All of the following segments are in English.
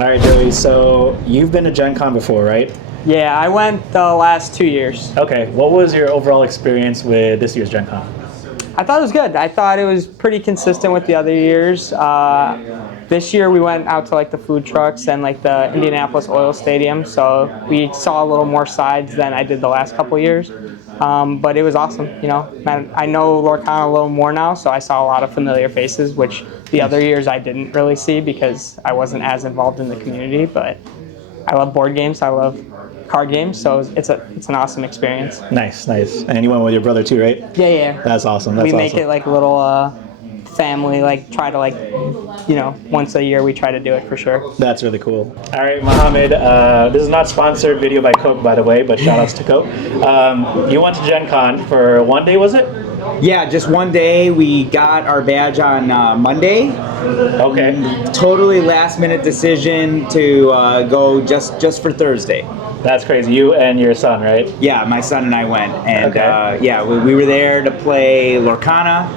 All right, Joey, so you've been to Gen Con before, right? Yeah, I went the last 2 years. Okay, what was your overall experience with this year's Gen Con? I thought it was good. I thought it was pretty consistent with the other years. This year we went out to like the food trucks and like the Indianapolis Oil Stadium, so we saw a little more sides than I did the last couple years. But it was awesome, you know. I know Lorcana a little more now, so I saw a lot of familiar faces, which the other years I didn't really see because I wasn't as involved in the community. But I love board games. I love card games, so it's an awesome experience. Nice, nice. And you went with your brother too, right? Yeah. That's awesome. That's we awesome. make it like a little family, like try to like, you know, once a year we try to do it for sure. That's really cool. All right, Mohammed, this is not sponsored video by Coke, by the way, but shout outs to Coke. You went to Gen Con for 1 day, was it? Yeah, just 1 day. We got our badge on Monday. Okay. Totally last minute decision to go just for Thursday. That's crazy. You and your son, right? Yeah, my son and I went, and Okay. yeah, we were there to play Lorcana.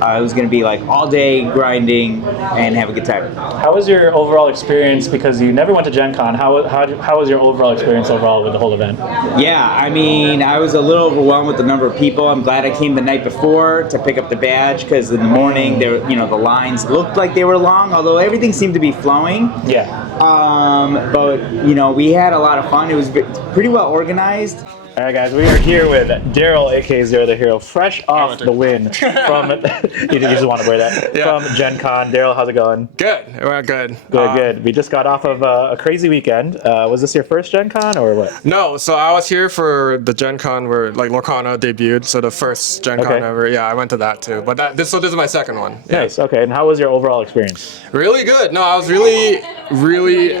It was going to be like all day grinding and have a good time. How was your overall experience? Because you never went to Gen Con. How was your overall experience overall with the whole event? Yeah, I mean, I was a little overwhelmed with the number of people. I'm glad I came the night before to pick up the badge because in the morning, there, you know, the lines looked like they were long, although everything seemed to be flowing. Yeah. But you know, we had a lot of fun. It was pretty well organized. All right, guys, we are here with Daryl, aka ZeroTheHero, fresh off the win from. You just want to wear that from Gen Con. Daryl, how's it going? Good. It went good. Good. We just got off of a crazy weekend. Was this your first Gen Con or what? No, so I was here for the Gen Con where like Lorcana debuted, so the first Gen Con ever. Yeah, I went to that too. But this is my second one. Yeah. Nice. Okay. And how was your overall experience? Really good. No, I was really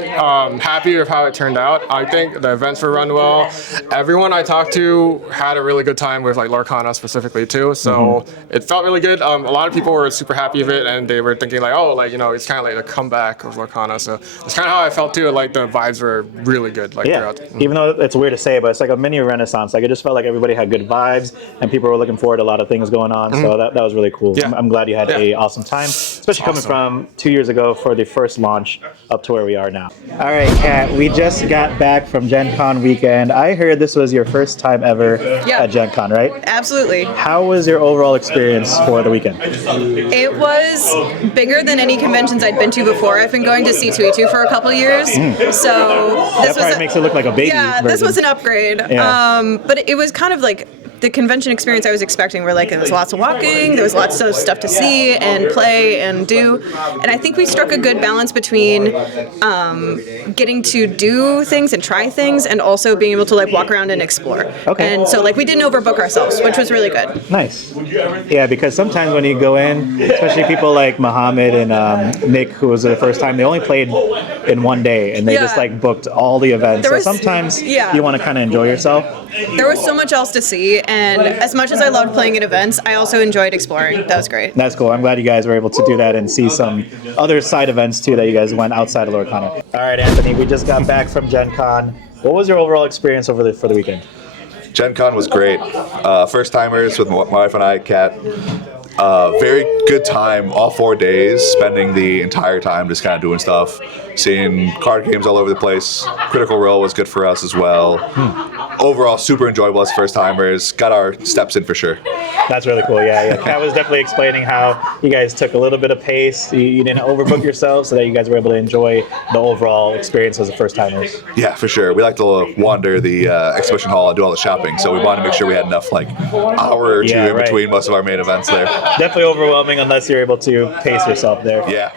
happy with how it turned out. I think the events were run well. Everyone I talked to had a really good time with like Lorcana specifically too. So it felt really good. A lot of people were super happy with it, and they were thinking like, oh, like, you know, it's kind of like a comeback of Lorcana. So it's kind of how I felt too. Like the vibes were really good. Like throughout. Even though it's weird to say, but it's like a mini renaissance. Like it just felt like everybody had good vibes, and people were looking forward to a lot of things going on. So that was really cool. Yeah. I'm glad you had a awesome time, especially coming from 2 years ago for the first launch up to where we are now. All right, Kat, we just got back from Gen Con weekend. I heard this was your first time ever at Gen Con, right? Absolutely. How was your overall experience for the weekend? It was bigger than any conventions I'd been to before. I've been going to C2E2 for a couple of years, so this That makes it look like a baby Yeah, this version. was an upgrade. Yeah. But it was kind of like the convention experience I was expecting, where like there was lots of walking, there was lots of stuff to see and play and do, and I think we struck a good balance between getting to do things and try things, and also being able to like walk around and explore. Okay. And so like we didn't overbook ourselves, which was really good. Nice. Yeah, because sometimes when you go in, especially people like Mohammed and Nick, who was the first time, they only played in 1 day, and they just like booked all the events. So sometimes you want to kind of enjoy yourself. There was so much else to see, and as much as I loved playing at events, I also enjoyed exploring. That was great. That's cool. I'm glad you guys were able to do that and see some other side events too that you guys went outside of Lorcana. All right, Anthony, we just got back from Gen Con. What was your overall experience for the weekend? Gen Con was great. First timers with my wife and I, Kat. Very good time, all 4 days, spending the entire time just kind of doing stuff, seeing card games all over the place. Critical Role was good for us as well. Overall, super enjoyable as first timers. Got our steps in for sure. That's really cool. Yeah. Kat was definitely explaining how you guys took a little bit of pace. You didn't overbook yourselves, so that you guys were able to enjoy the overall experience as the first timers. Yeah, for sure. We like to wander the exhibition hall and do all the shopping, so we wanted to make sure we had enough hour or two in between most of our main events there. Definitely overwhelming unless you're able to pace yourself there. Yeah.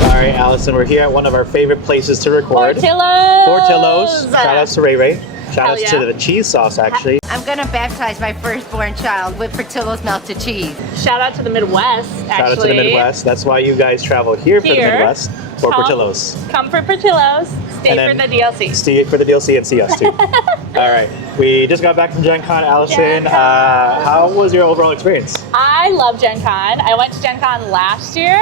All right, Allison, we're here at one of our favorite places to record. Portillo's! Portillo's. Shout outs to Ray Ray. Shout outs to the cheese sauce, actually. I'm gonna baptize my firstborn child with Portillo's melted cheese. Shout out to the Midwest, actually. Shout out to the Midwest. That's why you guys travel here for the Midwest for Portillo's. Come for Portillo's, stay for the DLC. Stay for the DLC and see us too. All right, we just got back from Gen Con. Allison, how was your overall experience? I love Gen Con. I went to Gen Con last year,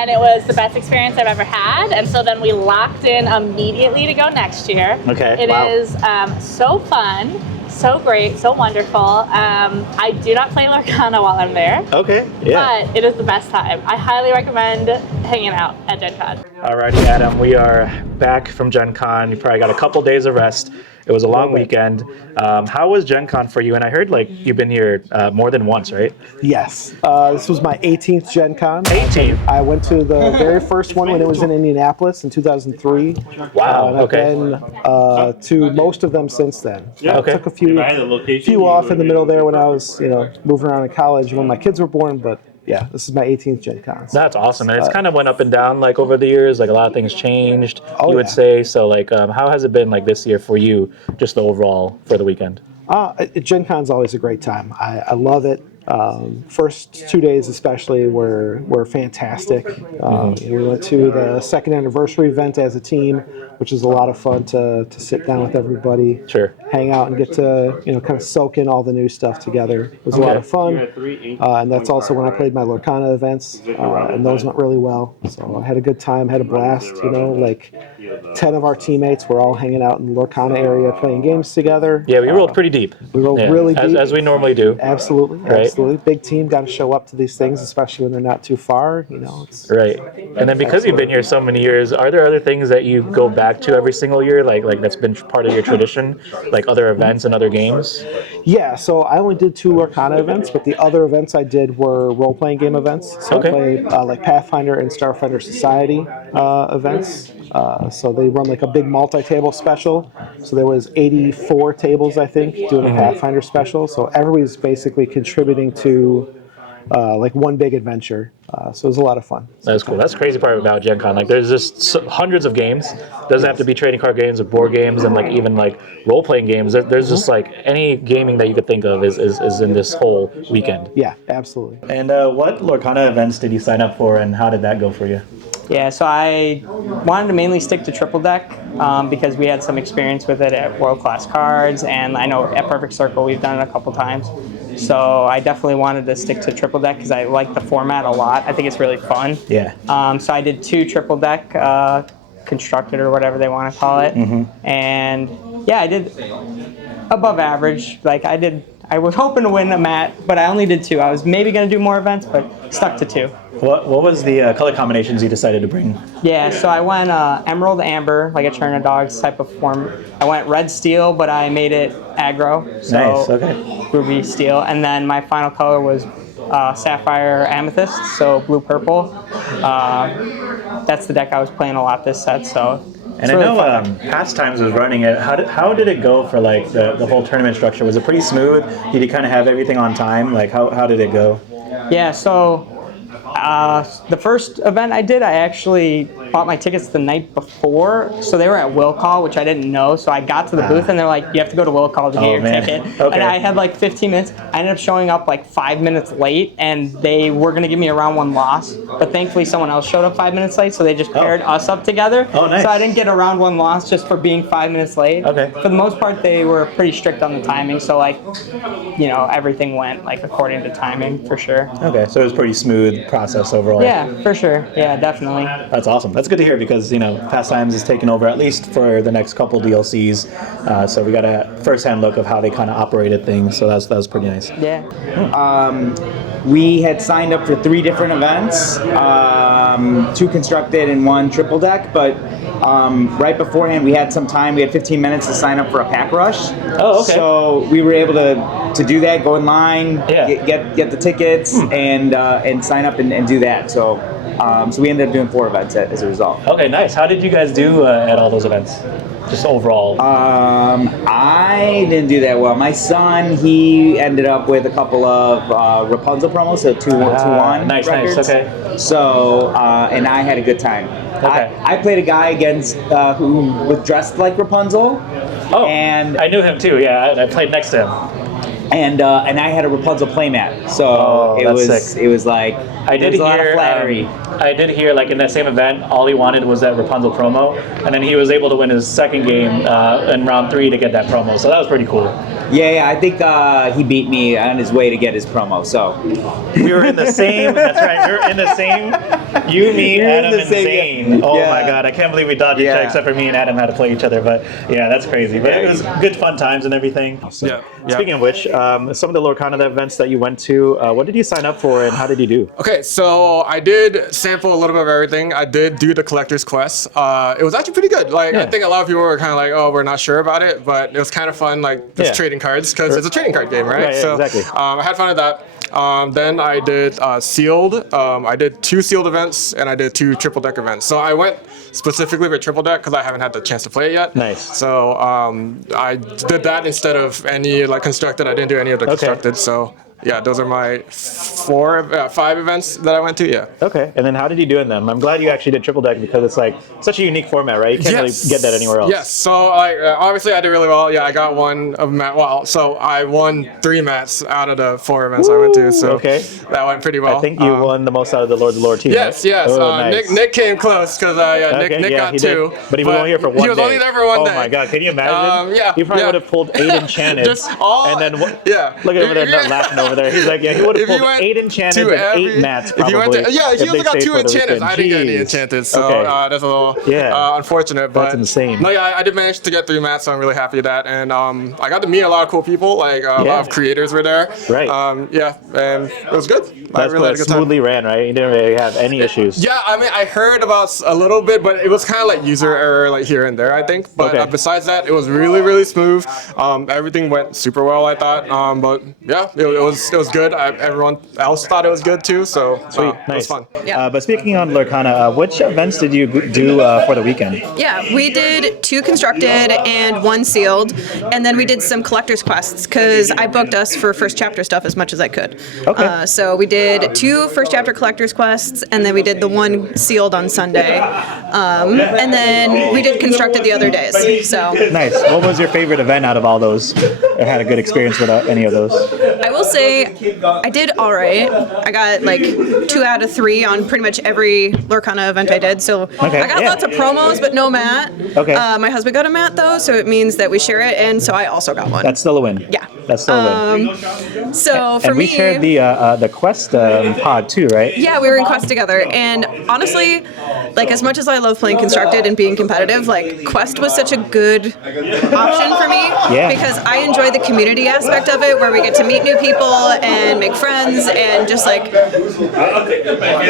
and it was the best experience I've ever had. And so then we locked in immediately to go next year. Okay. It is so fun, so great, so wonderful. I do not play Lorcana while I'm there. Okay, yeah. But it is the best time. I highly recommend hanging out at Gen Con. Alrighty, Adam, we are back from Gen Con. You probably got a couple days of rest. It was a long weekend. How was Gen Con for you? And I heard like you've been here more than once, right? Yes. This was my 18th Gen Con. 18? I went to the very first one when it was in Indianapolis in 2003. Wow, and I've been to most of them since then. Okay. I took a few off in the middle there when I was, moving around in college when my kids were born, but yeah, this is my 18th Gen Con. That's awesome. And it's kind of went up and down like over the years. Like a lot of things changed, you would say. So like, how has it been like this year for you, just the overall for the weekend? Gen Con's always a great time. I love it. First 2 days especially were fantastic. We went to the second anniversary event as a team, which is a lot of fun to sit down with everybody, hang out and get to kind of soak in all the new stuff together. It was a lot of fun, and that's also when I played my Lorcana events, and those went really well. So I had a good time, had a blast. Like 10 of our teammates were all hanging out in the Lorcana area playing games together. Yeah, we rolled pretty deep. We rolled really deep. As we normally do. Absolutely. Right? Absolutely. Big team, got to show up to these things, especially when they're not too far. It's right. And then because you've been here so many years, are there other things that you go back to every single year, like that's been part of your tradition, like other events and other games? Yeah, so I only did 2 Lorcana events, but the other events I did were role-playing game events. So I played like Pathfinder and Starfinder Society events. So they run like a big multi-table special. So there was 84 tables, I think, doing a Pathfinder special. So everybody's basically contributing to like one big adventure. So it was a lot of fun. That's cool. That's the crazy part about Gen Con. Like there's just hundreds of games. Doesn't have to be trading card games or board games and like even like role-playing games. There's just like any gaming that you could think of is in this whole weekend. Yeah, absolutely. And what Lorcana events did you sign up for and how did that go for you? Yeah, so I wanted to mainly stick to triple deck because we had some experience with it at World Class Cards, and I know at Perfect Circle we've done it a couple times. So I definitely wanted to stick to triple deck because I like the format a lot. I think it's really fun. Yeah. So I did 2 triple deck constructed or whatever they want to call it, and yeah, I did above average. Like I was hoping to win a mat, but I only did 2. I was maybe going to do more events, but stuck to 2. What was the color combinations you decided to bring? Yeah, so I went Emerald Amber, like a Churn of Dogs type of form. I went Red Steel, but I made it aggro. So nice, okay. Ruby Steel. And then my final color was Sapphire Amethyst, so blue purple. That's the deck I was playing a lot this set, so. And I know Pastimes was running it. How did it go for like the whole tournament structure? Was it pretty smooth? Did you kind of have everything on time? Like how did it go? Yeah, so the first event I did, I actually bought my tickets the night before, so they were at Will Call, which I didn't know. So I got to the booth and they're like, you have to go to Will Call to get your ticket. Okay. And I had like 15 minutes. I ended up showing up like 5 minutes late, and they were going to give me a round 1 loss. But thankfully someone else showed up 5 minutes late, so they just paired us up together. Oh, nice. So I didn't get a round 1 loss just for being 5 minutes late. Okay. For the most part, they were pretty strict on the timing, so like, everything went like according to timing for sure. Okay, so it was a pretty smooth process overall. Yeah, for sure. Yeah, definitely. That's awesome. That's good to hear because, Pastimes is taking over at least for the next couple DLCs. So we got a first-hand look of how they kind of operated things. So that was pretty nice. Yeah. We had signed up for 3 different events, 2 constructed and 1 triple deck, but right beforehand we had some time. We had 15 minutes to sign up for a pack rush. Oh, okay. So we were able to do that, go in line, get the tickets, and sign up and do that. So we ended up doing 4 events as a result. Okay, nice. How did you guys do at all those events? Just overall. I didn't do that well. My son, he ended up with a couple of Rapunzel promos, so 2-1 nice, records. nice, okay. So, and I had a good time. Okay. I played a guy against who was dressed like Rapunzel. Oh, and I knew him too. Yeah, I played next to him. and I had a Rapunzel playmat, so it was like I did a lot of hear flattery. I did hear like in that same event, all he wanted was that Rapunzel promo, and then he was able to win his second game in round 3 to get that promo. So that was pretty cool. Yeah, I think he beat me on his way to get his promo. So we were in the same. That's right. We were in the same. You, me, Adam, and Zane. Oh my God, I can't believe we dodged each other except for me and Adam had to play each other. But yeah, that's crazy. But it was good, fun times and everything. So, speaking of which, some of the Lorcana events that you went to, what did you sign up for and how did you do? Okay, so I did sample a little bit of everything. I did do the collector's quest. It was actually pretty good. Like I think a lot of people were kind of like, oh, we're not sure about it, but it was kind of fun, like just trading cards because it's a trading card game, right? So exactly. I had fun with that. Then I did sealed. I did 2 sealed events and I did 2 triple deck events. So I went specifically with triple deck because I haven't had the chance to play it yet. Nice. So I did that instead of any like constructed. I didn't do any of the constructed. So yeah, those are my 5 events that I went to. Yeah. Okay. And then how did you do in them? I'm glad you actually did triple deck because it's like such a unique format, right? You can't really get that anywhere else. Yes. So like obviously I did really well. Yeah, I got one of mat. Well, so I won 3 mats out of the 4 events I went to. So that went pretty well. I think you won the most out of the Lord team. Yes, right? yes. Oh, nice. Nick came close because Nick got 2. But he was only here for 1 day. He was only there for 1 day. Oh my God! Can you imagine? You probably would have pulled 8 enchanted. and then look at over there, laughing over there. He's like, yeah, he would have pulled 8 enchanted and 8 mats probably. He only got 2 enchanted. I didn't get any enchanted, so that's a little unfortunate. But that's insane. No, yeah, I did manage to get 3 mats, so I'm really happy with that. And I got to meet a lot of cool people. Like a lot of creators were there. Right. Yeah, and it was good. That's really cool. It smoothly ran, right? You didn't really have any issues. Yeah, I mean, I heard about a little bit, but it was kind of like user error, like here and there, I think. But besides that, it was really, really smooth. Everything went super well, I thought. But yeah, it was good. Everyone else thought it was good too, so it was fun. Yeah. But speaking on Lorcana, which events did you do for the weekend? Yeah, we did 2 constructed and 1 sealed, and then we did some collector's quests because I booked us for first chapter stuff as much as I could. Okay. So we did 2 first chapter collector's quests, and then we did the 1 sealed on Sunday, and then we did constructed the other days. So nice. What was your favorite event out of all those? I had a good experience with any of those. I will say I did all right. I got like 2 out of 3 on pretty much every Lorcana event I did. So I got lots of promos, but no mat. Okay. My husband got a mat though, so it means that we share it, and so I also got one. That's still a win. Yeah. That's still a win. So for and we me, shared the Quest pod too, right? Yeah, we were in Quest together, and honestly, like as much as I love playing constructed and being competitive, like Quest was such a good option for me because I enjoy the community aspect of it, where we get to meet new people and make friends and just like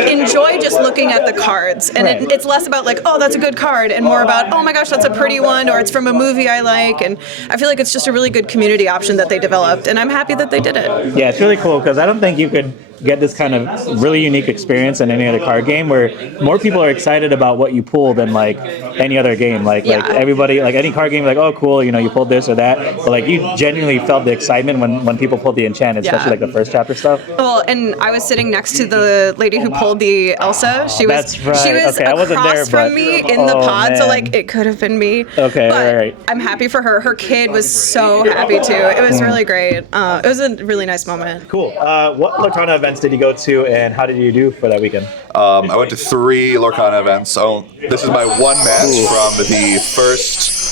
enjoy just looking at the cards. And it's less about like, oh, that's a good card, and more about, oh my gosh, that's a pretty one, or it's from a movie I like. And I feel like it's just a really good community option that they developed, and I'm happy that they did it. Yeah, it's really cool because I don't think you could get this kind of really unique experience in any other card game where more people are excited about what you pull than like any other game. Like everybody, like any card game, like, oh cool, you know, you pulled this or that, but like you genuinely felt the excitement when people pulled the enchanted, especially like the first chapter stuff. Well, and I was sitting next to the lady who pulled the Elsa. She was she was across from me in the pod, so like it could have been me. Okay, but I'm happy for her. Her kid was so happy too. It was really great. It was a really nice moment. Cool. What Lorcana events did you go to, and how did you do for that weekend? I went to 3 Lorcana events. So this is my 1 match from the first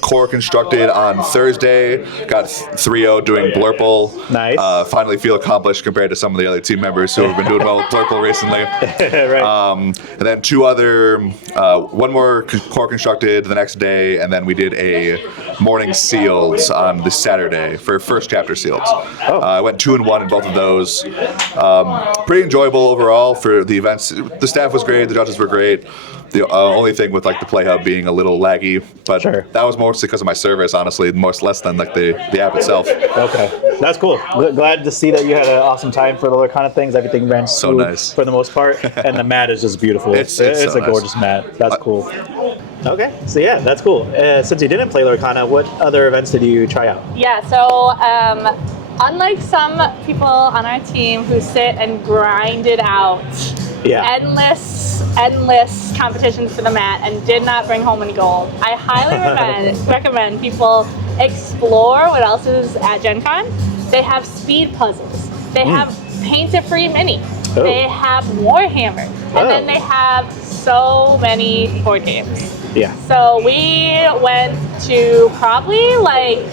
core constructed on Thursday. Got 3-0 doing Blurple. Nice. Finally feel accomplished compared to some of the other team members who have been doing well with Blurple recently. Right. And then 2 other, 1 more core constructed the next day, and then we did a morning sealed on the Saturday for first chapter sealed. I went 2-1 in both of those. Pretty enjoyable overall for the events. The staff was great. The judges were great. The only thing with like the play hub being a little laggy, but that was mostly because of my service, honestly, less than like the app itself. Okay, that's cool. Glad to see that you had an awesome time for the Lorcana things. Everything ran smooth for the most part, and the mat is just beautiful. It's so a gorgeous mat. That's cool. Okay, so yeah, that's cool. Since you didn't play Lorcana, what other events did you try out? Yeah, so unlike some people on our team who sit and grind it out Yeah. endless competitions for the mat and did not bring home any gold. I highly recommend people explore what else is at Gen Con. They have speed puzzles. They have Paint-A-Free Mini. Oh. They have Warhammer. And then they have so many board games. Yeah. So we went to probably like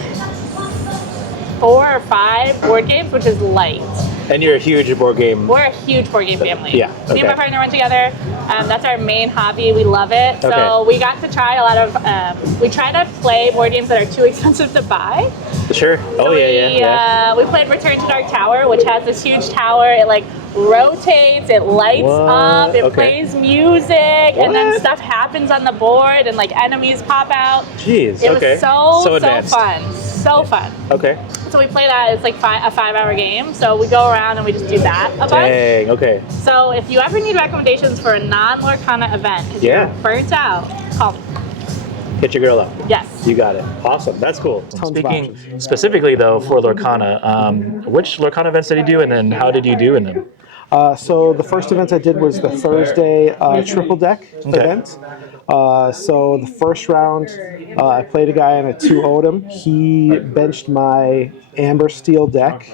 4 or 5 board games, which is light. And you're a huge board game. We're a huge board game family. Yeah. Okay. Me and my partner went together. That's our main hobby. We love it. So Okay. we got to try a lot of. We try to play board games that are too expensive to buy. Sure. So we played Return to Dark Tower, which has this huge tower. It like rotates, it lights up, it plays music, and then stuff happens on the board, and like enemies pop out. Jeez. It was so advanced. fun. So fun. Okay. So we play that. It's like a 5-hour game. So we go around and we just do that a bunch. Dang. Okay. So if you ever need recommendations for a non-Lorcana event, because you're burnt out, call me. Hit your girl up. Yes. You got it. Awesome. That's cool. Tons of Speaking options. specifically though for Lorcana, which Lorcana events did you do, and then how did you do in them? So the first event I did was the Thursday triple deck event. So the first round, I played a guy and I 2-0'd him. He benched my Amber Steel deck,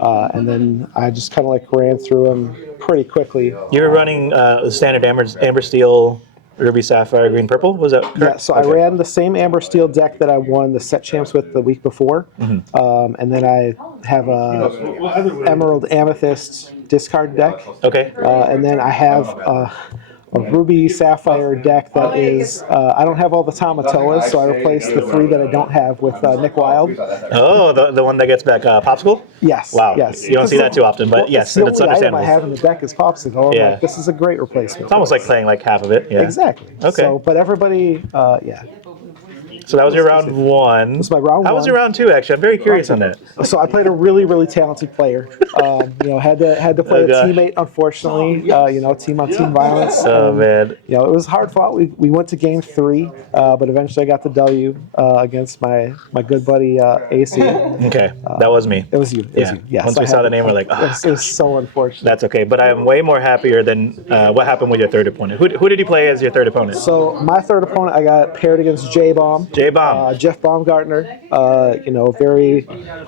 and then I just kind of like ran through him pretty quickly. You were running the standard Amber Steel, Ruby Sapphire, Green Purple. Was that correct? Yeah, so I ran the same Amber Steel deck that I won the set champs with the week before, and then I have a Emerald Amethyst discard deck. Okay. And then I have a Ruby Sapphire deck that is, I don't have all the Tamatoas, so I replaced the 3 that I don't have with Nick Wild. Oh, the one that gets back Popsicle? Yes. Wow. Yes. You don't see that too often, but Well, yes, the that's only item I understandable. have in the deck is Popsicle. Yeah. Like, this is a great replacement. It's almost like playing like half of it. Yeah. Exactly. Okay. So, but everybody, yeah. So that was your round 1. That's my round How was 1. your round 2? Actually, I'm very curious on that. So I played a really, really talented player. Had to play a gosh. teammate, unfortunately. Team on team violence. Oh man. It was hard fought. We went to game 3, but eventually I got the W against my good buddy AC. Okay, that was me. It was you. It was you. Yes, Once we I saw had the it. name, we're like, It was so unfortunate. that's okay. But I am way more happier than what happened with your third opponent. Who did you play as your third opponent? So my third opponent, I got paired against J-Bomb. J-Bomb. Jeff Baumgartner, very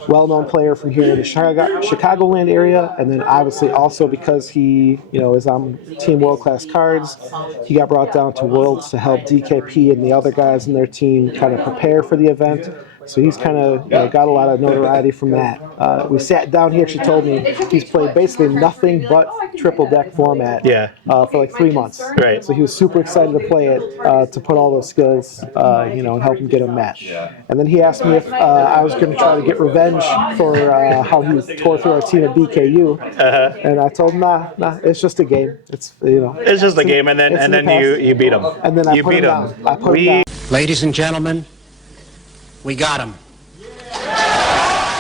well-known player from here in the Chicagoland area, and then obviously also because he, is on Team World Class Cards, he got brought down to Worlds to help DKP and the other guys in their team kind of prepare for the event. So he's kind of got a lot of notoriety from that. We sat down, he actually told me he's played basically nothing but triple deck format for like 3 months. Right. So he was super excited to play it, to put all those skills, and help him get a match. And then he asked me if I was going to try to get revenge for how he tore through our team at BKU. And I told him, nah, it's just a game. It's It's just a game, and then you beat him. And then I you put beat him him. down. I put him down. Ladies and gentlemen, we got him.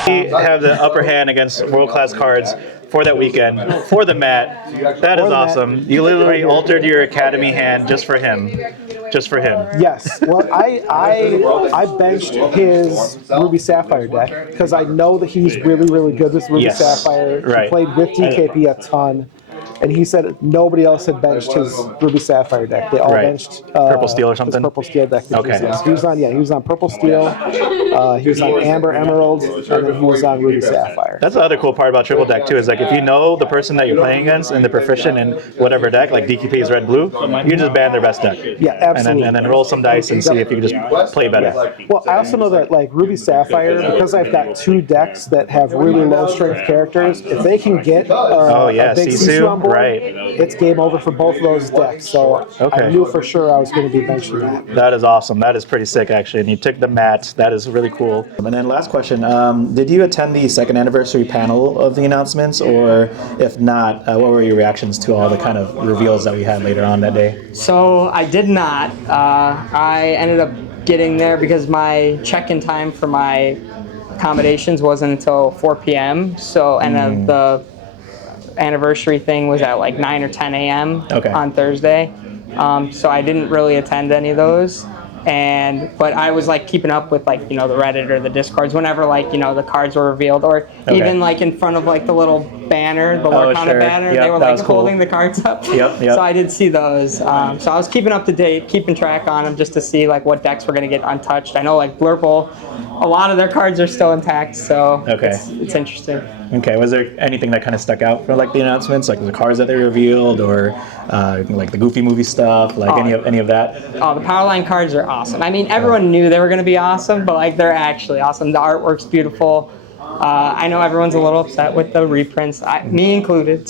We have the upper hand against World Class Cards for that weekend, for the mat. That is awesome. You literally altered your Academy hand just for him. Just for him. Yes. Well, I benched his Ruby Sapphire deck because I know that he's really, really good with Ruby Sapphire. He played with DKP a ton. And he said nobody else had benched his Ruby Sapphire deck. They all benched Purple Steel or something? his Purple Steel deck. Okay. He was on Purple Steel. He was on Amber Emerald, and then he was on Ruby Sapphire. That's the other cool part about triple deck too. Is like if you know the person that you're playing against and they're proficient in whatever deck, like DKP is red blue, you just ban their best deck. Yeah, absolutely. And then roll some dice and see if you can just play better. Yeah. Well, I also know that like Ruby Sapphire, because I've got 2 decks that have really low strength characters, if they can get a big Sisu on board, it's game over for both of those decks. So I knew for sure I was going to be benching that. That is awesome. That is pretty sick, actually. And you took the mat. That is really cool. And then last question, did you attend the second anniversary panel of the announcements? Or if not, what were your reactions to all the kind of reveals that we had later on that day? So I did not. I ended up getting there because my check-in time for my accommodations wasn't until 4 p.m. So, and the anniversary thing was at like 9 or 10 a.m. on Thursday. So I didn't really attend any of those. But I was like keeping up with like, the Reddit or the Discords whenever like, the cards were revealed, or even like in front of like the little banner, the Lorcana banner, Yep, they were that like was cool. holding the cards up. Yep. So I did see those. So I was keeping up to date, keeping track on them just to see like what decks were going to get untouched. I know like Blurple, a lot of their cards are still intact, so it's interesting. Okay, was there anything that kind of stuck out for like the announcements, like the cards that they revealed, or like the Goofy movie stuff, like any of that? Oh, the Powerline cards are awesome. I mean, everyone knew they were going to be awesome, but like they're actually awesome. The artwork's beautiful. I know everyone's a little upset with the reprints, me included.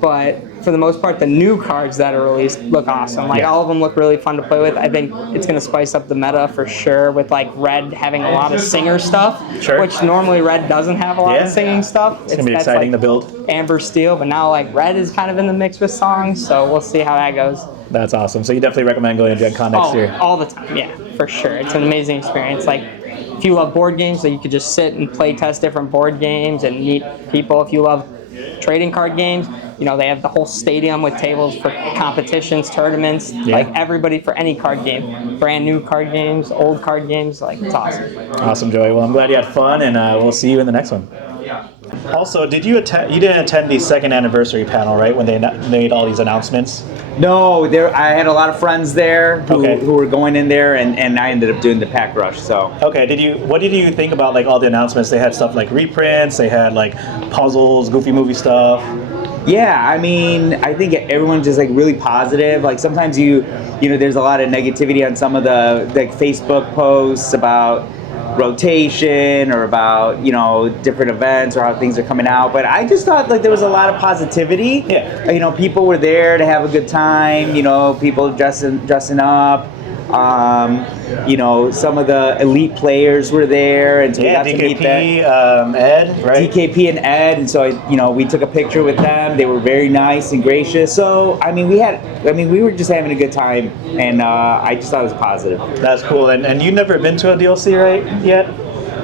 But for the most part, the new cards that are released look awesome. Like all of them look really fun to play with. I think it's going to spice up the meta for sure, with like Red having a lot of singer stuff, which normally Red doesn't have a lot of singing stuff. It's going to be exciting to build. Amber Steel, but now like Red is kind of in the mix with songs, so we'll see how that goes. That's awesome. So you definitely recommend going to Gen Con next year? All the time, yeah, for sure. It's an amazing experience. Like, if you love board games, so you could just sit and play test different board games and meet people. If you love trading card games, they have the whole stadium with tables for competitions, tournaments, like everybody for any card game. Brand new card games, old card games, like it's awesome. Awesome, Joey. Well, I'm glad you had fun, and we'll see you in the next one. Also, did you attend? You didn't attend the second anniversary panel, right? When they made all these announcements. No, I had a lot of friends there who were going in there, and I ended up doing the pack rush. So okay, what did you think about like all the announcements? They had stuff like reprints. They had like puzzles, Goofy movie stuff. Yeah, I mean, I think everyone's just like really positive. Like sometimes there's a lot of negativity on some of the like Facebook posts about rotation or about different events or how things are coming out, but I just thought like there was a lot of positivity. People were there to have a good time, people dressing up. Some of the elite players were there, and so we got to meet them. Ed, right? DKP and Ed, and so we took a picture with them. They were very nice and gracious. So we were just having a good time, and I just thought it was positive. That's cool. And you've never been to a DLC, right? Yet?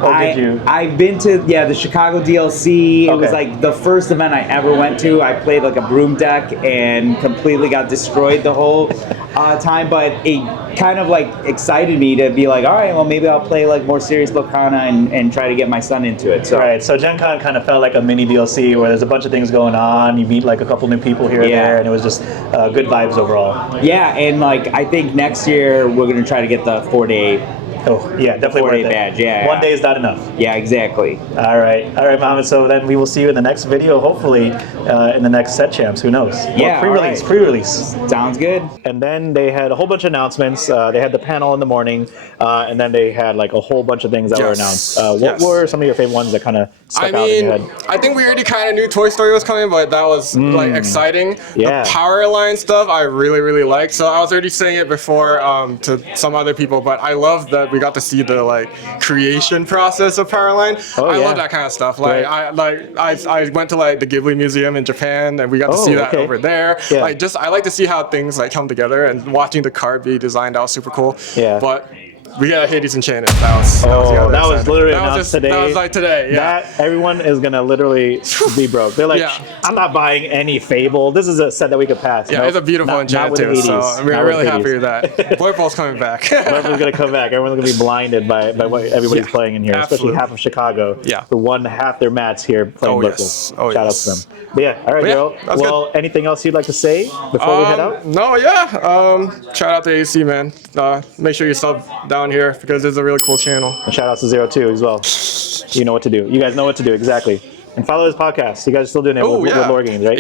Or did you? I've been to the Chicago DLC. It was like the first event I ever went to. I played like a broom deck and completely got destroyed the whole time. But it kind of like excited me to be like, all right, well maybe I'll play like more serious Lorcana and try to get my son into it. So right. So Gen Con kind of felt like a mini DLC where there's a bunch of things going on. You meet like a couple new people here and there, and it was just good vibes overall. Yeah, and like I think next year we're gonna try to get the 4-day. Oh, yeah, definitely worth it. Badge, yeah. One day is not enough. Yeah, exactly. All right, Mohammed. So then we will see you in the next video, hopefully in the next Set Champs. Who knows? Yeah, pre-release. Sounds good. And then they had a whole bunch of announcements. They had the panel in the morning, and then they had like a whole bunch of things that were announced. What were some of your favorite ones that kind of stuck out in your head? I think we already kind of knew Toy Story was coming, but that was like exciting. Yeah. The Power Line stuff I really, really liked. So I was already saying it before to some other people, but I love that we got to see the creation process of Powerline. I love that kind of stuff. Like I went to like the Ghibli Museum in Japan, and we got to see that over there. Yeah. I like to see how things like come together, and watching the card be designed out super cool. Yeah. But we got Hades Enchanted. That was literally announced today. That was like today. Yeah. That everyone is gonna literally be broke. They're like, I'm not buying any Fable. This is a set that we could pass. Yeah, it's a beautiful Enchanted too. So we're really happy with that. Blurple's coming back. Blurple's gonna come back. Everyone's gonna be blinded by what everybody's playing in here, especially half of Chicago. Yeah. Who won half their mats here playing Blurple. Shout out to them. But yeah, all right, Daryl. Well, anything else you'd like to say before we head out? No, shout out to AC, man. Make sure you sub down here because it's a really cool channel. And shout out to Zero2 as well. You know what to do. You guys know what to do, exactly. And follow his podcast. You guys are still doing it with Lore Games, right?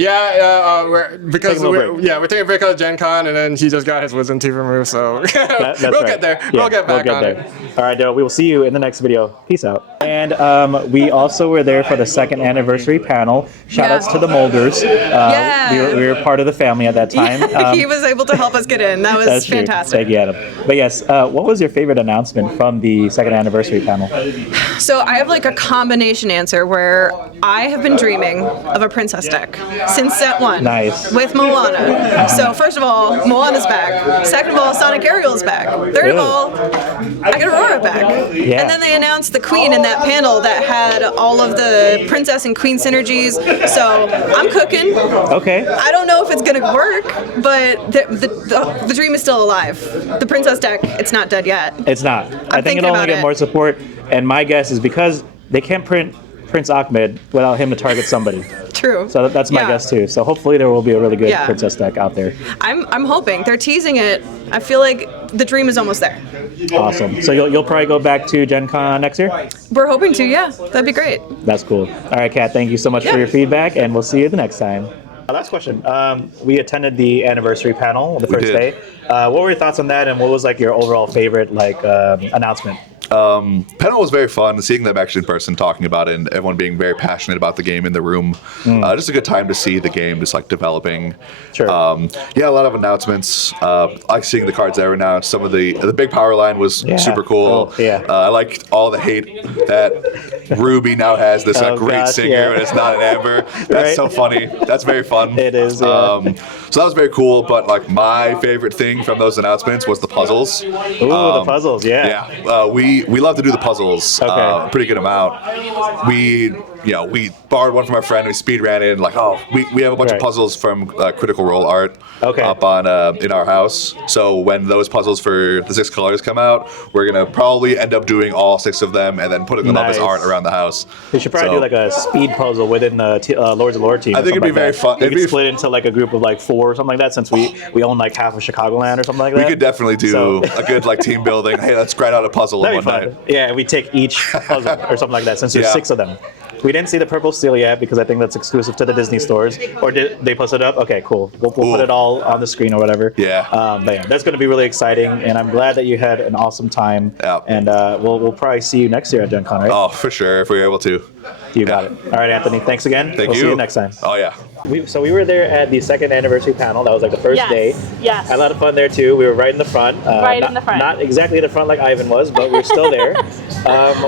We're taking a break out of Gen Con, and then he just got his wisdom teeth removed, so we'll get there. We'll get back on it. All right, Daryl, we will see you in the next video. Peace out. And we also were there for the second anniversary panel. Shout outs to the Molders. We were part of the family at that time. He was able to help us get in. That was fantastic. Thank you, Adam. But yes, what was your favorite announcement from the second anniversary panel? So I have like a combination answer where I have been dreaming of a princess deck since set 1. Nice. With Moana. So first of all, Moana's back. Second of all, Sonic Ariel's back. Third of all, I got Aurora back. Yeah. And then they announced the Queen in that panel that had all of the princess and queen synergies. So I'm cooking. Okay. I don't know if it's gonna work, but the dream is still alive. The princess deck, it's not dead yet. It's not. I think it'll only get more support. And my guess is because they can't print Prince Ahmed without him to target somebody. True. So that's my guess too. So hopefully there will be a really good Yeah. princess deck out there. I'm hoping. They're teasing it. I feel like the dream is almost there. Awesome. So you'll probably go back to Gen Con next year? We're hoping to, yeah. That'd be great. That's cool. All right, Kat, thank you so much for your feedback, and we'll see you the next time. Last question. We attended the anniversary panel the first day. What were your thoughts on that, and what was like your overall favorite announcement? Panel was very fun, seeing them actually in person talking about it and everyone being very passionate about the game in the room. Just a good time to see the game just like developing. Sure. Yeah, a lot of announcements. I like seeing the cards that were announced. Some of the big power line was super cool. Oh, yeah. I liked all the hate that Ruby now has this great singer and it's not an Amber. That's so funny. That's very fun. It is. So that was very cool. But like my favorite thing from those announcements was the puzzles. Ooh, the puzzles. Yeah. Yeah. We love to do the puzzles, a pretty good amount. We borrowed one from our friend. We speed ran it. Like, we have a bunch of puzzles from Critical Role art up on in our house. So when those puzzles for the 6 colors come out, we're gonna probably end up doing all 6 of them and then putting them up as art around the house. We should probably do like a speed puzzle within the Lords of Lore team. I think it'd be very fun. We could split into like a group of like 4 or something like that, since we own like half of Chicagoland or something like that. We could definitely do a good like team building. Hey, let's grind out a puzzle in one night. Yeah, we take each puzzle or something like that, since there's 6 of them. We didn't see the purple steel yet because I think that's exclusive to the Disney stores. Or did they post it up? Okay, cool. We'll put it all on the screen or whatever. Yeah. But yeah, that's going to be really exciting, and I'm glad that you had an awesome time. Yeah. And we'll probably see you next year at Gen Con, right? Oh, for sure, if we're able to. You got it. All right, Anthony. Thanks again. Thank we'll you. See you next time. Oh yeah. So we were there at the 2nd anniversary panel. That was like the first day. Yes. Had a lot of fun there too. We were right in the front. In the front. Not exactly the front like Ivan was, but we were still there.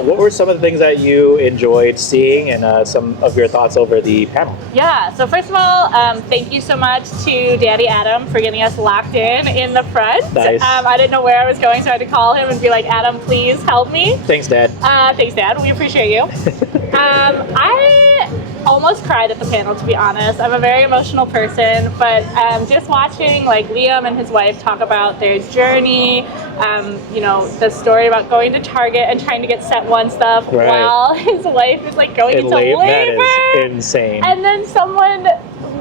What were some of the things that you enjoyed seeing, and some of your thoughts over the panel? Yeah, so first of all, thank you so much to Daddy Adam for getting us locked in the front. Nice. I didn't know where I was going, so I had to call him and be like, Adam, please help me. Thanks, Dad. Thanks, Dad. We appreciate you. I almost cried at the panel, to be honest. I'm a very emotional person, but just watching like Liam and his wife talk about their journey, the story about going to Target and trying to get set 1 stuff while his wife is like going into labor. That is insane. And then someone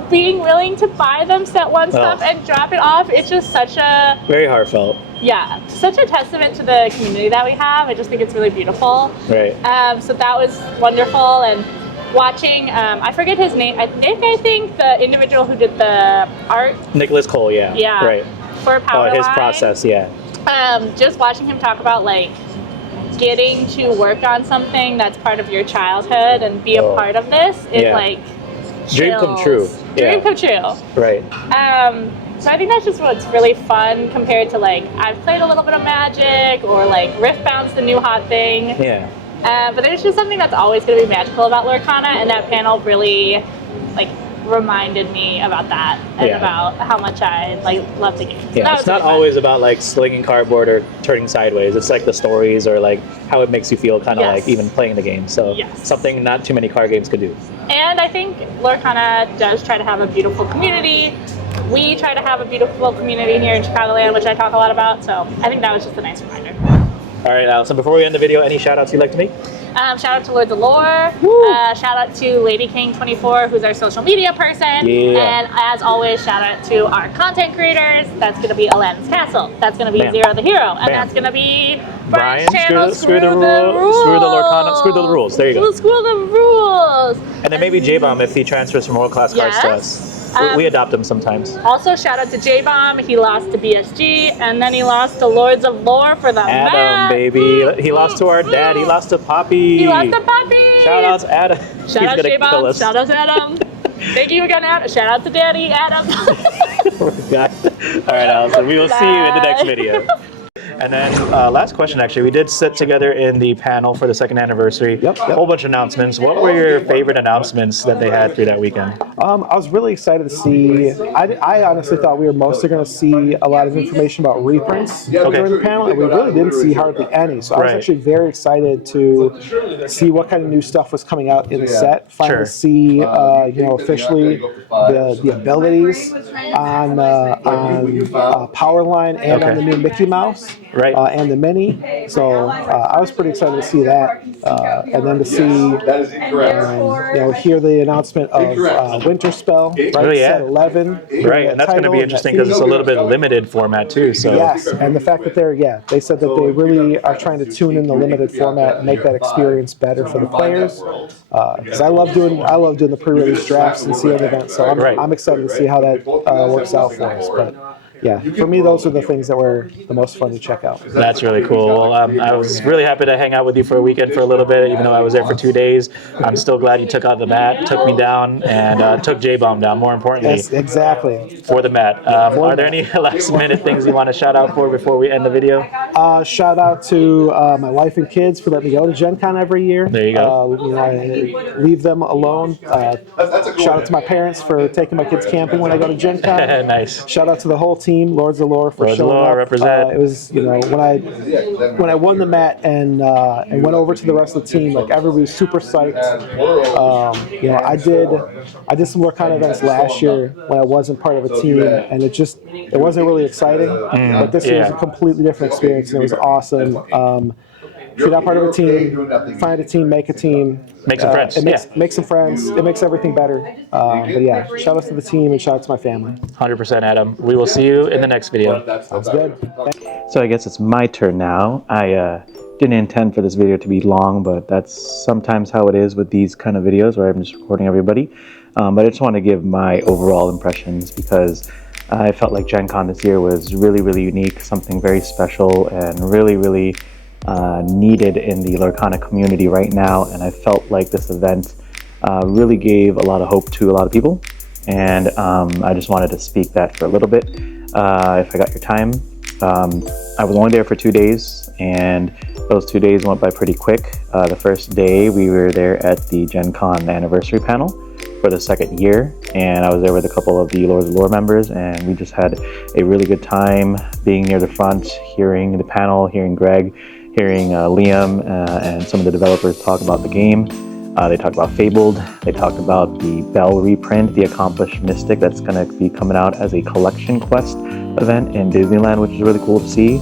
being willing to buy them set 1 stuff and drop it off. It's just such a very heartfelt. Yeah, such a testament to the community that we have. I just think it's really beautiful. Right. So that was wonderful, and watching, I forget his name, I think the individual who did the art. Nicholas Cole, yeah. Yeah. Right. For Powerline. His process, yeah. Just watching him talk about like getting to work on something that's part of your childhood and be a part of this is like dream come true. Dream come true. Right. So I think that's just what's really fun compared to like, I've played a little bit of Magic or like Riftbound's the new hot thing. Yeah. But there's just something that's always going to be magical about Lorcana, and that panel really like reminded me about that and about how much I like love the game. So it's not always about like slinging cardboard or turning sideways. It's like the stories or like how it makes you feel, kind of like even playing the game. So something not too many card games could do. And I think Lorcana does try to have a beautiful community. We try to have a beautiful community here in Chicagoland, which I talk a lot about. So I think that was just a nice reminder. All right, Allison, before we end the video, any shout outs you'd like to make? Shout out to Lords of Lore. Shout out to Lady King 24, who's our social media person. Yeah. And as always, shout out to our content creators. That's going to be Aladdin's Castle. That's going to be ZeroTheHero. And that's going to be Brian's channel, Screw the Rules. Screw the Lorcana, Screw the Rules. There you go. Screw the Rules. And then maybe J-Bomb if he transfers from World Class Cards to us. We adopt him sometimes. Also, shout out to J-Bomb. He lost to BSG, and then he lost to Lords of Lore for the Adam, baby. He lost to our dad. He lost to Poppy. He lost to Poppy. Shout out to Adam. Shout out to J-Bomb. Shout out to Adam. Thank you again, Adam. Shout out to Daddy, Adam. Oh my God. All right, Allison. We will see you in the next video. And then last question, actually, we did sit together in the panel for the second anniversary. Yep. A whole bunch of announcements. What were your favorite announcements that they had through that weekend? I was really excited to see. I honestly thought we were mostly going to see a lot of information about reprints during the panel, and we really didn't see hardly any. So I was actually very excited to see what kind of new stuff was coming out in the set. Finally see, officially the abilities on Powerline and on the new Mickey Mouse, and the Mini. So I was pretty excited to see that, and then to see, hear the announcement of Winter Spell, set 11, and that's going to be interesting because it's a little bit limited format too. So yes, and the fact that they said that they really are trying to tune in the limited format and make that experience better for the players. Because I love doing the pre-release drafts and CM events, so I'm excited to see how that works out for us. But yeah, for me, those are the things that were the most fun to check out. That's really cool. Well, I was really happy to hang out with you for a weekend for a little bit, even though I was there for 2 days. I'm still glad you took out the mat, took me down, and took J-Bomb down, more importantly. Yes, exactly. For the mat. Are there any last-minute things you want to shout out for before we end the video? Shout out to my wife and kids for letting me go to Gencon every year. There you go. I leave them alone. Shout out to my parents for taking my kids camping when I go to Gencon. Nice. Shout out to the whole team, Lords of Lore, for showing up. Represent. It was, when I won the mat and went over to the rest of the team, like everybody was super psyched. I did some Lorcana events last year when I wasn't part of a team, and it wasn't really exciting. But this year was a completely different experience, and it was awesome. If you're not part of a team, find a team, make a team. Make some friends. Make some friends. It makes everything better. But yeah, shout out to the team and shout out to my family. 100%, Adam. We will see you in the next video. Sounds good. So I guess it's my turn now. I didn't intend for this video to be long, but that's sometimes how it is with these kind of videos where I'm just recording everybody. But I just want to give my overall impressions because I felt like Gen Con this year was really, really unique, something very special and really, really needed in the Lorcana community right now, and I felt like this event really gave a lot of hope to a lot of people, and I just wanted to speak that for a little bit. If I got your time, I was only there for 2 days, and those 2 days went by pretty quick. The first day we were there at the Gen Con anniversary panel for the second year, and I was there with a couple of the Lords of Lore members, and we just had a really good time being near the front, hearing the panel, hearing Greg, hearing Liam and some of the developers talk about the game. They talked about Fabled, they talked about the Bell reprint, the Accomplished Mystic, that's going to be coming out as a collection quest event in Disneyland, which is really cool to see.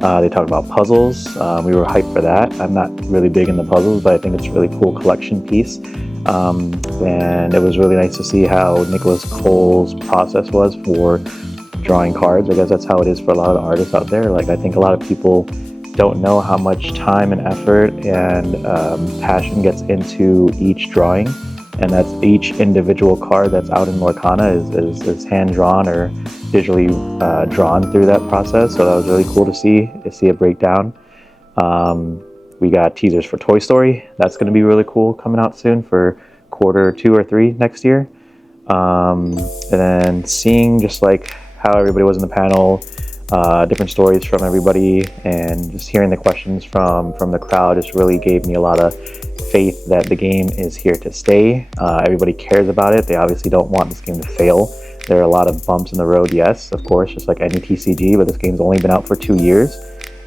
They talked about puzzles. We were hyped for that. I'm not really big in the puzzles, but I think it's a really cool collection piece. And it was really nice to see how Nicholas Cole's process was for drawing cards. I guess that's how it is for a lot of the artists out there. Like, I think a lot of people don't know how much time and effort and passion gets into each drawing, and that's each individual card that's out in Lorcana is hand-drawn or digitally drawn through that process. So that was really cool to see a breakdown. We got teasers for Toy Story. That's going to be really cool, coming out soon for quarter 2 or 3 next year. And then seeing just like how everybody was in the panel, different stories from everybody, and just hearing the questions from the crowd just really gave me a lot of faith that the game is here to stay. Everybody cares about it. They obviously don't want this game to fail. There are a lot of bumps in the road, yes, of course, just like any TCG, but this game's only been out for 2 years,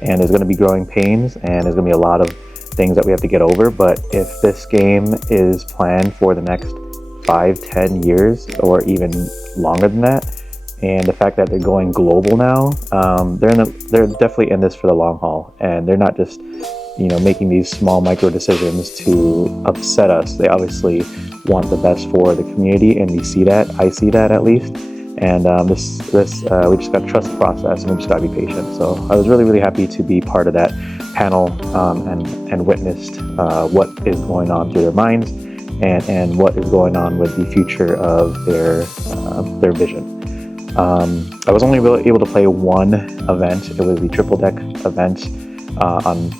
and there's going to be growing pains, and there's going to be a lot of things that we have to get over. But if this game is planned for the next 5-10 years or even longer than that, and the fact that they're going global now, they're definitely in this for the long haul, and they're not just making these small micro decisions to upset us. They obviously want the best for the community, and we see that. I see that at least. And we just got to trust the process, and we just got to be patient. So I was really, really happy to be part of that panel and witnessed what is going on through their minds and what is going on with the future of their vision. I was only really able to play one event. It was the triple deck event on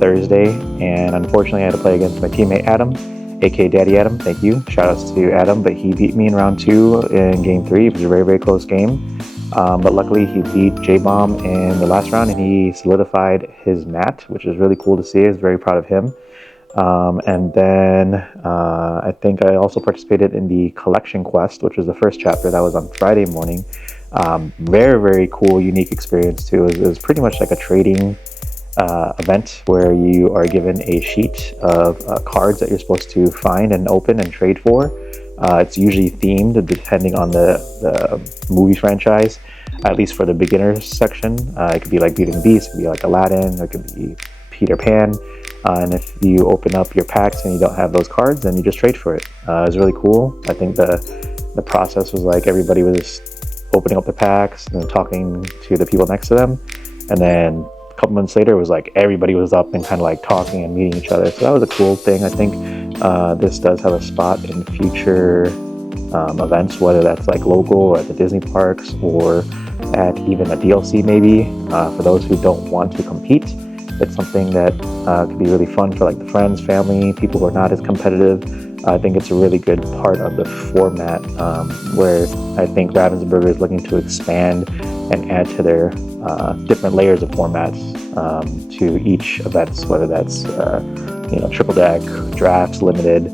Thursday, and unfortunately I had to play against my teammate Adam, aka Daddy Adam. Thank you. Shout outs to Adam, but he beat me in round 2 in game 3. It was a very, very close game. But luckily he beat J-Bomb in the last round and he solidified his mat, which is really cool to see. I was very proud of him. And then I think I also participated in the collection quest, which was the first chapter. That was on Friday morning. Very, very cool, unique experience too. It was pretty much like a trading event where you are given a sheet of cards that you're supposed to find and open and trade for. It's usually themed depending on the movie franchise, at least for the beginners section. It could be like Beauty and the Beast, it could be like Aladdin, or it could be Peter Pan. And if you open up your packs and you don't have those cards, then you just trade for it. It was really cool. I think the process was like everybody was opening up their packs and then talking to the people next to them. And then a couple months later, it was like everybody was up and kind of like talking and meeting each other. So that was a cool thing. I think this does have a spot in future events, whether that's like local or at the Disney parks or at even a DLC maybe. For those who don't want to compete, it's something that could be really fun for like the friends, family, people who are not as competitive. I think it's a really good part of the format where I think Ravensburger is looking to expand and add to their different layers of formats to each events, whether that's triple deck, drafts, limited,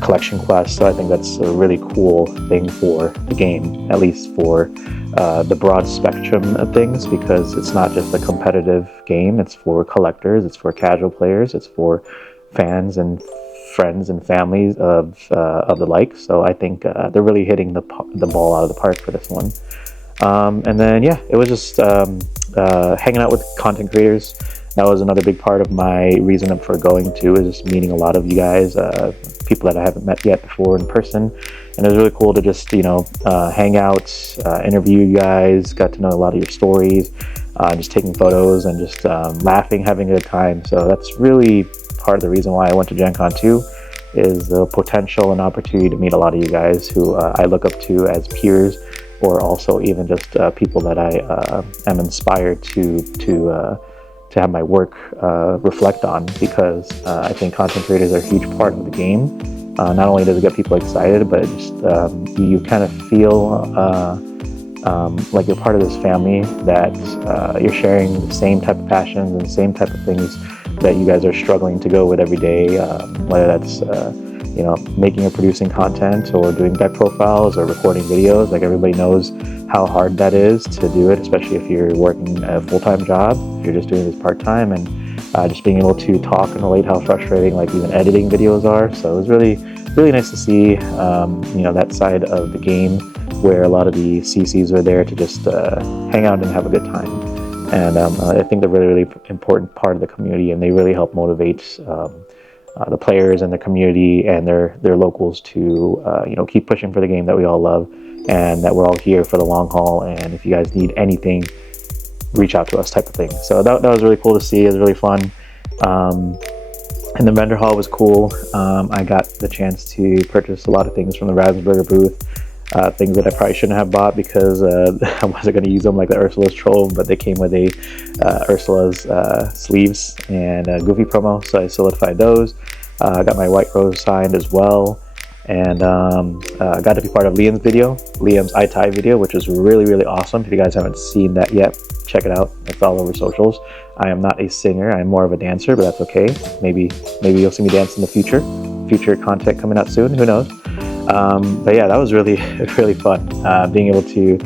collection quests. So I think that's a really cool thing for the game, at least for the broad spectrum of things, because it's not just a competitive game. It's for collectors, it's for casual players, it's for fans and friends and families of the like. So I think they're really hitting the ball out of the park for this one. And then yeah, it was just hanging out with content creators. That was another big part of my reason for going to, is just meeting a lot of you guys, people that I haven't met yet before in person. And it was really cool to just, hang out, interview you guys, got to know a lot of your stories, just taking photos and just laughing, having a good time. So that's really part of the reason why I went to Gencon too, is the potential and opportunity to meet a lot of you guys who I look up to as peers, or also even just people that I am inspired to have my work reflect on, because I think content creators are a huge part of the game. Not only does it get people excited, but just you kind of feel like you're part of this family, that you're sharing the same type of passions and the same type of things that you guys are struggling to go with every day, whether that's making or producing content, or doing deck profiles, or recording videos. Like, everybody knows how hard that is to do it, especially if you're working a full-time job, if you're just doing this part-time, and just being able to talk and relate how frustrating like even editing videos are. So it was really, really nice to see that side of the game, where a lot of the CCs are there to just hang out and have a good time. And I think they're a really, really important part of the community, and they really help motivate the players and the community and their locals to keep pushing for the game that we all love, and that we're all here for the long haul. And if you guys need anything, reach out to us, type of thing. So that was really cool to see. It was really fun. And the vendor hall was cool. I got the chance to purchase a lot of things from the Ravensburger booth. Things that I probably shouldn't have bought, because I wasn't going to use them, like the Ursula's Trove, but they came with a Ursula's sleeves and a Goofy promo, so I solidified those. I got my White Rose signed as well, and got to be part of Liam's eye-tie video, which was really, really awesome. If you guys haven't seen that yet, check it out. It's all over socials. I am not a singer, I'm more of a dancer, but that's okay. Maybe you'll see me dance in the future content coming out soon, who knows. But yeah, that was really, really fun. Being able to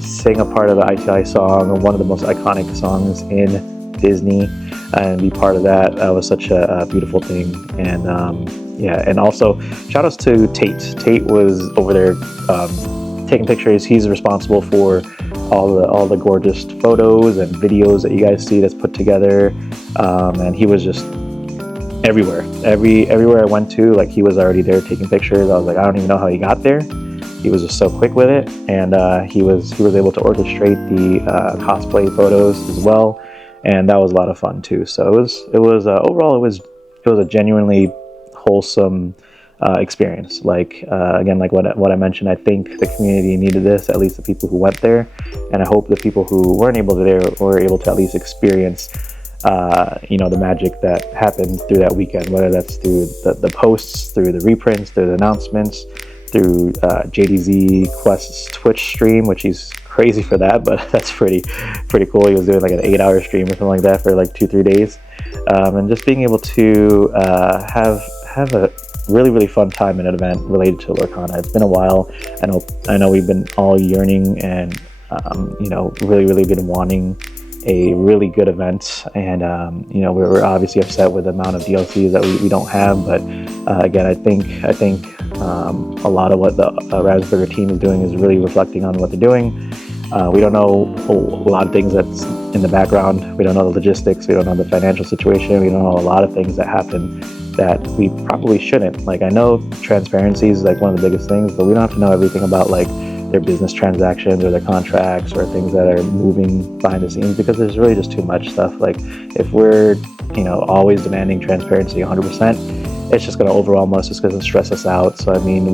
sing a part of the ITI song, one of the most iconic songs in Disney, and be part of that. That was such a beautiful thing. And and also shout outs to Tate. Tate was over there taking pictures. He's responsible for all the gorgeous photos and videos that you guys see that's put together. And he was just everywhere I went to, like, he was already there taking pictures. I was like, I don't even know how he got there. He was just so quick with it, and he was able to orchestrate the cosplay photos as well, and that was a lot of fun too. So it was overall it was a genuinely wholesome experience. Like again, like what I mentioned, I think the community needed this, at least the people who went there, and I hope the people who weren't able to there were able to at least experience the magic that happened through that weekend, whether that's through the posts, through the reprints, through the announcements, through JDZ Quest's Twitch stream, which he's crazy for that, but that's pretty cool. He was doing like an 8-hour stream or something like that for like 2-3 days, and just being able to have a really fun time in an event related to Lorcana. It's been a while. I know we've been all yearning and you know, really been wanting a really good event, and you know, we're obviously upset with the amount of DLCs that we don't have, but again, I think a lot of what the Ravensburger team is doing is really reflecting on what they're doing. We don't know a lot of things that's in the background. We don't know the logistics. We don't know the financial situation. We don't know a lot of things that happen that we probably shouldn't. Like, I know transparency is like one of the biggest things, but we don't have to know everything about like their business transactions or their contracts or things that are moving behind the scenes, because there's really just too much stuff. Like, if we're, you know, always demanding transparency 100%, it's just going to overwhelm us. It's going to stress us out. So I mean,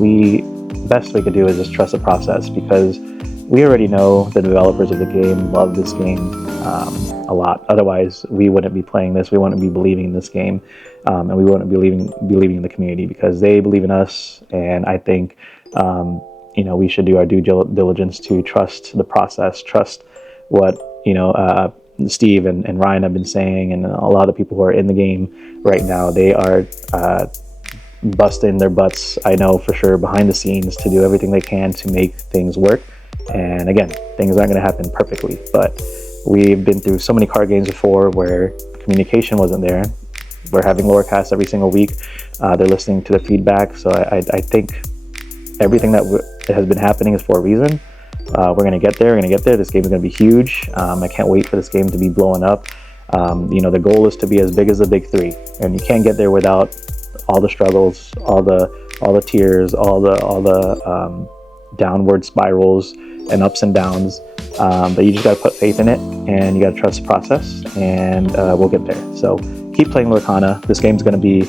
best we could do is just trust the process, because we already know the developers of the game love this game a lot. Otherwise, we wouldn't be playing this. We wouldn't be believing in this game, and we wouldn't be believing in the community, because they believe in us. And I think you know, we should do our due diligence to trust the process, trust what, you know, Steve and Ryan have been saying, and a lot of people who are in the game right now. They are busting their butts, I know for sure, behind the scenes to do everything they can to make things work. And again, things aren't going to happen perfectly, but we've been through so many card games before where communication wasn't there. We're having Lorecasts every single week. They're listening to the feedback. So I think everything that has been happening is for a reason. We're going to get there. We're going to get there. This game is going to be huge. I can't wait for this game to be blowing up. You know, the goal is to be as big as the big three, and you can't get there without all the struggles, all the tears, all the downward spirals and ups and downs. But you just got to put faith in it, and you got to trust the process, and we'll get there. So keep playing Lorcana. This game's going to be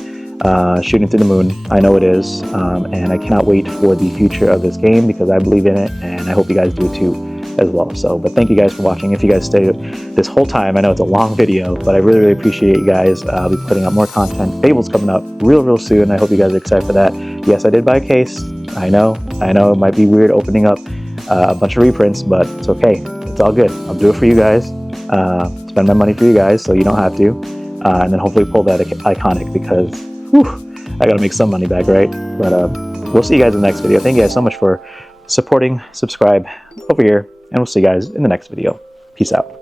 shooting through the moon. I know it is, and I cannot wait for the future of this game, because I believe in it, and I hope you guys do too as well. So, but thank you guys for watching. If you guys stayed this whole time, I know it's a long video, but I really appreciate you guys. I'll be putting out more content. Fable's coming up real soon. I hope you guys are excited for that. Yes, I did buy a case. I know it might be weird opening up a bunch of reprints, but it's okay. It's all good. I'll do it for you guys. Spend my money for you guys, so you don't have to. And then hopefully pull that iconic, because I gotta make some money back, right? But we'll see you guys in the next video. Thank you guys so much for supporting. Subscribe over here, and we'll see you guys in the next video. Peace out.